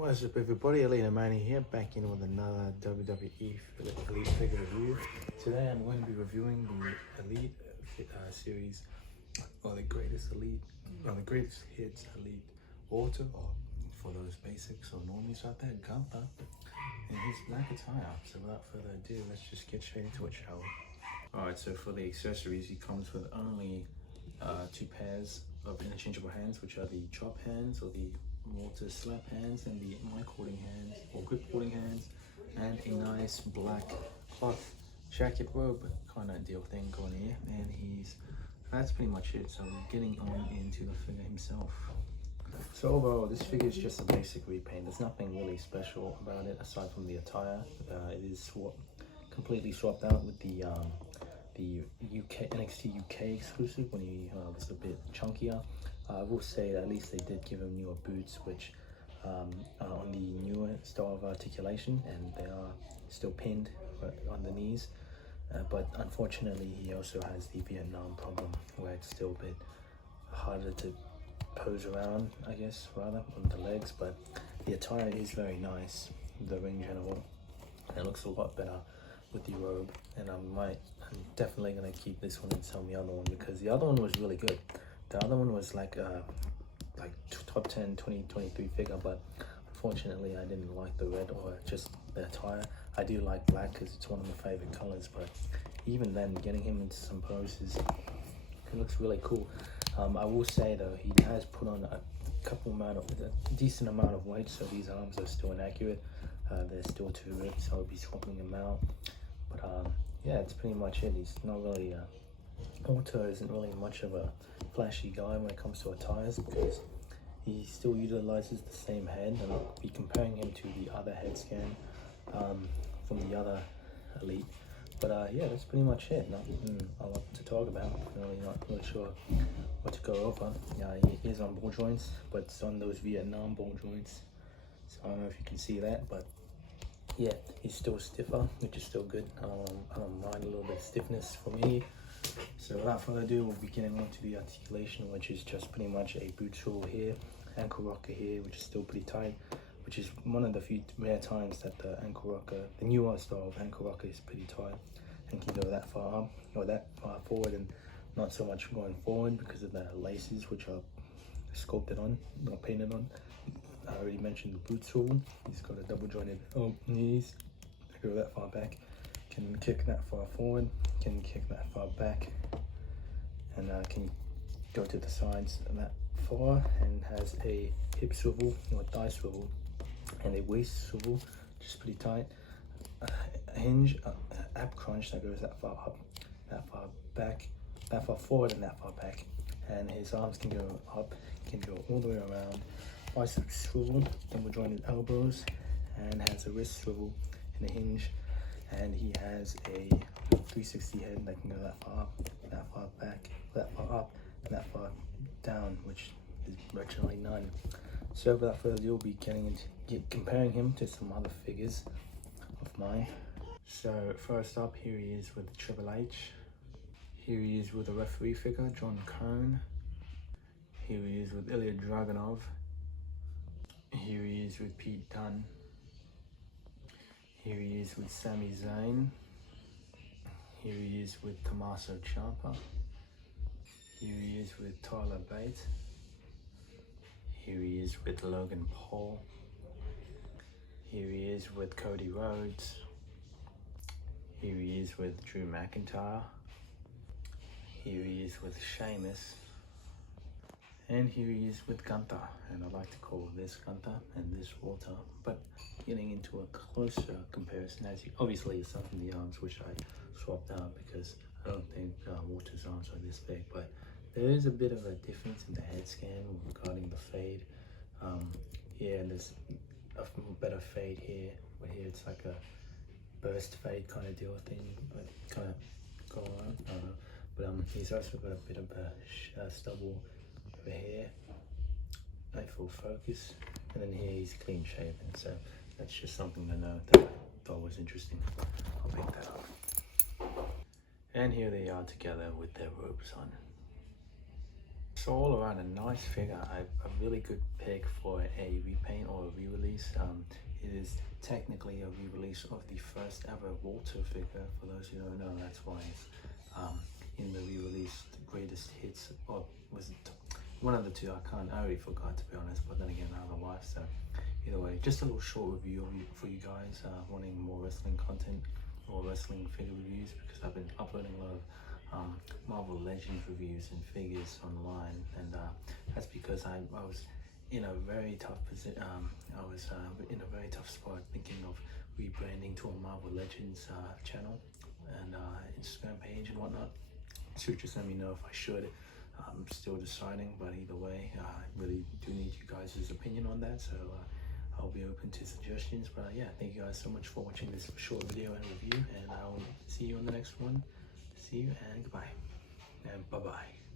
What's up everybody, Elena Manny here, back in with another WWE Elite figure review. Today I'm going to be reviewing the Elite series, or the greatest Elite, or the greatest hits Elite Auto, or for those basics or normies out there, Gunther, in his black attire. So without further ado, let's just get straight into it, shall we? Alright, so for the accessories, he comes with only two pairs of interchangeable hands, which are the chop hands, or the mortar slap hands, and the mic holding hands or grip holding hands, and a nice black cloth jacket robe kind of deal thing going here. And that's pretty much it. So getting on into the figure himself. So overall, this figure is just a basic repaint. There's nothing really special about it aside from the attire. It is completely swapped out with the NXT UK exclusive when he was a bit chunkier. I will say that at least they did give him newer boots, which are on the newer style of articulation, and they are still pinned on the knees. But unfortunately, he also has the Vietnam problem, where it's still a bit harder to pose around, I guess, rather, on the legs. But the attire is very nice, the ring general, and it looks a lot better with the robe. And I'm definitely going to keep this one and sell the other one, because the other one was really good. The other one was like top 10 2023 figure, but unfortunately I didn't like the red or just the attire. I do like black because it's one of my favorite colors, but even then, getting him into some poses, it looks really cool. I will say though, he has put on a decent amount of weight, so these arms are still inaccurate. They're still too ripped, so I'll be swapping them out. But yeah, it's pretty much it. He's not really Auto isn't really much of a flashy guy when it comes to attires, because he still utilizes the same head, and I'll be comparing him to the other head scan from the other Elite. But yeah, that's pretty much it. Nothing a lot to talk about. Not really sure what to go over. Yeah, he is on ball joints, but it's on those Vietnam ball joints, so I don't know if you can see that, but yeah, he's still stiffer, which is still good. I don't mind a little bit of stiffness for me. So without further ado, we'll be getting on to the articulation, which is just pretty much a boot swivel here, ankle rocker here, which is still pretty tight, which is one of the few rare times that the ankle rocker, the newer style of ankle rocker, is pretty tight and can go that far up or that far forward, and not so much going forward because of the laces, which are sculpted on, not painted on. I already mentioned the boot swivel. He's got a double jointed knees that go that far back, can kick that far forward, can kick that far back, and can go to the sides that far, and has a hip swivel or thigh swivel and a waist swivel, which is pretty tight. A hinge, ab crunch that goes that far up, that far back, that far forward, and that far back. And his arms can go up, can go all the way around. Bicep swivel, double jointed elbows, and has a wrist swivel and a hinge. And he has a 360 head that can go that far up, that far back, that far up, and that far down, which is virtually none. So without further ado, we'll be comparing him to some other figures of mine. So first up, here he is with Triple H. Here he is with a referee figure, John Cone. Here he is with Ilya Dragunov. Here he is with Pete Dunne. Here he is with Sami Zayn. Here he is with Tommaso Ciampa. Here he is with Tyler Bate. Here he is with Logan Paul. Here he is with Cody Rhodes. Here he is with Drew McIntyre. Here he is with Sheamus. And here he is with Gunther, and I like to call this Gunther and this Walter. But getting into a closer comparison, obviously aside from the arms, which I swapped out because I don't think Walter's arms are this big, but there is a bit of a difference in the head scan regarding the fade. Yeah, there's a better fade here, but here it's like a burst fade kind of deal thing, but kind of go on. I don't know. But he's also got a bit of a stubble over here, a full focus, and then here he's clean shaven. So that's just something to know that I thought was interesting. I'll pick that up. And here they are together with their robes on. So all around a nice figure, a really good pick for a repaint or a re-release. It is technically a re-release of the first ever Walter figure. For those who don't know, that's why it's in the re-release, the greatest hits, or was it one of the two? I already forgot, to be honest, but then again, I have a life, so either way, just a little short review for you guys wanting more wrestling content or wrestling figure reviews, because I've been uploading a lot of Marvel Legends reviews and figures online, and that's because I was in a very tough position. I was in a very tough spot, thinking of rebranding to a Marvel Legends channel and Instagram page and whatnot. So just let me know if I should. I'm still deciding, but either way, I really do need you guys' opinion on that. So I'll be open to suggestions. But yeah, thank you guys so much for watching this short video and review, and I'll see you on the next one. See you and goodbye and bye-bye.